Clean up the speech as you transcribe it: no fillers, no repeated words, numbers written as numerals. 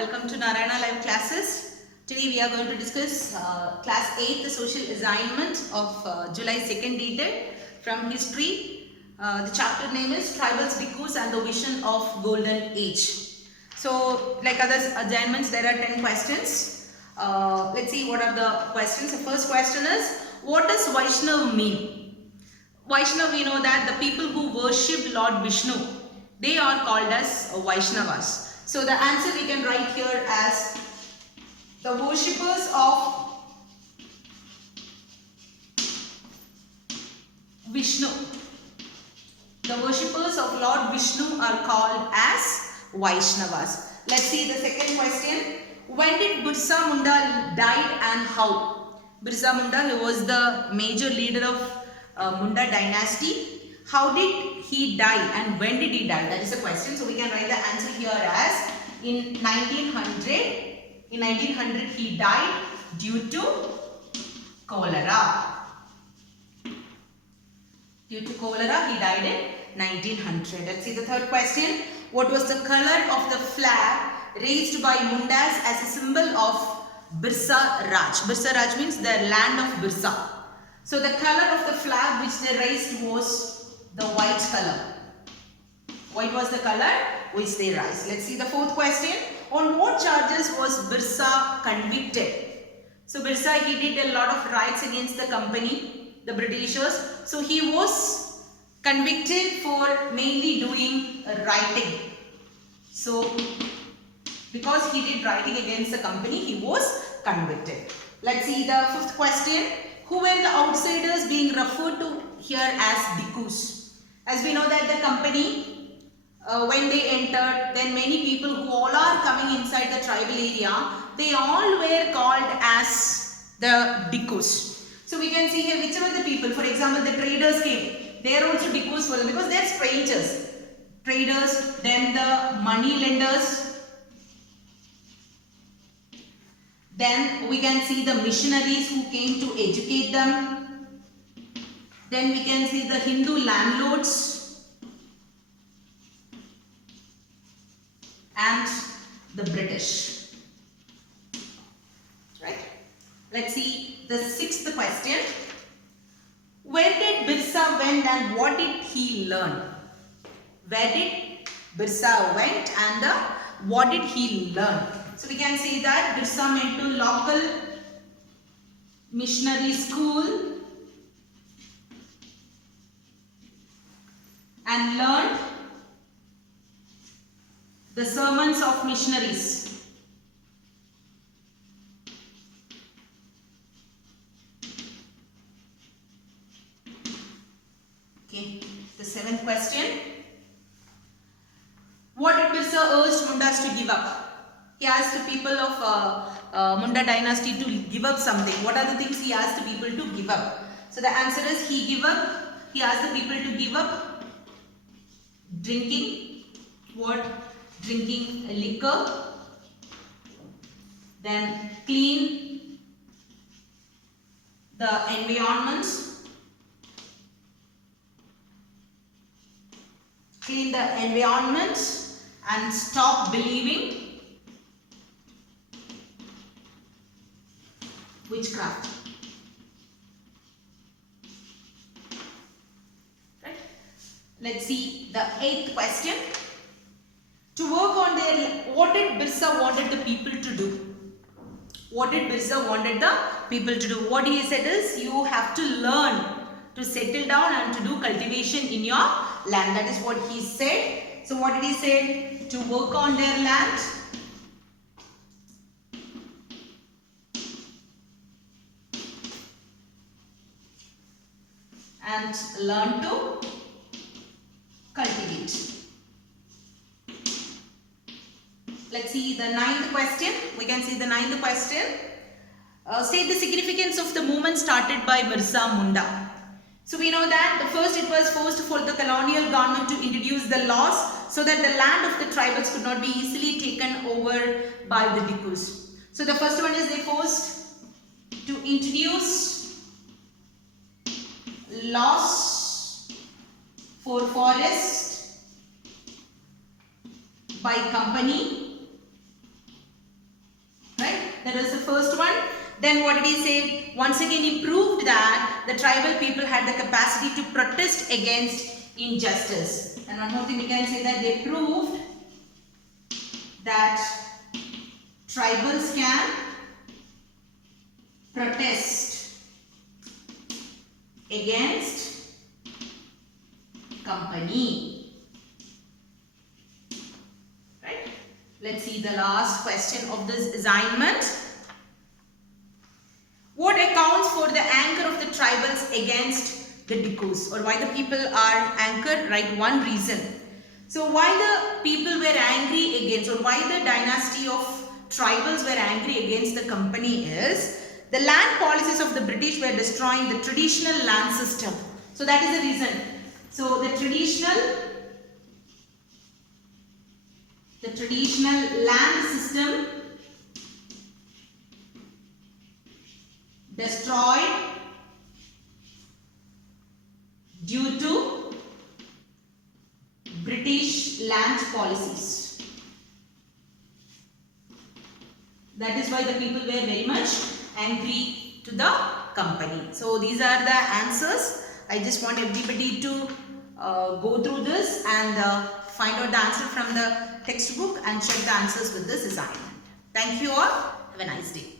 welcome to Narayana Live Classes. Today we are going to discuss Class 8, the Social Assignment of July 2nd dated from History. The chapter name is Tribals, Bhikkhus and the Vision of Golden Age. So like other assignments, there are 10 questions. Let's see what are the questions. The first question is, what does Vaishnav mean? Vaishnav, we know that the people who worship Lord Vishnu, they are called as Vaishnavas. So the answer we can write here as the worshippers of Vishnu. The worshippers of Lord Vishnu are called as Vaishnavas. Let's see the second question. When did Birsa Munda died and how? Birsa Munda, he was the major leader of Munda dynasty. How did he die and when did he die? That is the question. So we can write the answer here as in 1900. In 1900 he died due to cholera. Due to cholera he died in 1900. Let's see the third question. What was the color of the flag raised by Mundas as a symbol of Birsa Raj? Birsa Raj means the land of Birsa. So the color of the flag which they raised was the white color. White was the color which they raised. Let's see the fourth question. On what charges was Birsa convicted? So Birsa, he did a lot of riots against the company, the Britishers. So he was convicted for mainly doing rioting. So because he did rioting against the company, he was convicted. Let's see the fifth question. Who were the outsiders being referred to here as Bhikkhus? As we know that the company, when they entered, then many people who all are coming inside the tribal area, they all were called as the Bhikkhus. So we can see here whichever the people, for example, the traders came, they are also Bhikkhus for them because they are strangers. Traders, then the money lenders, then we can see the missionaries who came to educate them. Then we can see the Hindu landlords and the British. Right? Let's see the sixth question. Where did Birsa went and what did he learn? Where did Birsa went and what did he learn? So we can see that Birsa went to local missionary school and learned the sermons of missionaries. Okay, the seventh question. What did Birsa urge Mundas to give up? He asked the people of Munda dynasty to give up something. What are the things he asked the people to give up? So the answer is he asked the people to give up drinking, what? Drinking liquor, then clean the environments, and stop believing witchcraft. Right? Let's see the eighth question. To work on what did Birsa wanted the people to do? What did Birsa wanted the people to do? What he said is, you have to learn to settle down and to do cultivation in your land. That is what he said. So what did he say? To work on their land and learn to cultivate. Let's see the ninth question. We can see the ninth question. State the significance of the movement started by Birsa Munda. So we know that it was forced for the colonial government to introduce the laws so that the land of the tribals could not be easily taken over by the Bhikkhus. So the first one is they forced to introduce laws for forest by company That is the first one. Then what did he say? Once again he proved that the tribal people had the capacity to protest against injustice. And one more thing we can say, that they proved that tribals can protest against company. Right? Let's see the last question of this assignment. What accounts for the anger of the tribals against the Dicus, or why the people are angered? Write one reason. So why the people were angry against, or why the dynasty of tribals were angry against the company is the land policies of the British were destroying the traditional land system. So that is the reason. So the traditional land system destroyed due to British land policies. That is why the people were very much angry to the company. So these are the answers. I just want everybody to go through this and find out the answer from the textbook and check the answers with this assignment. Thank you all. Have a nice day.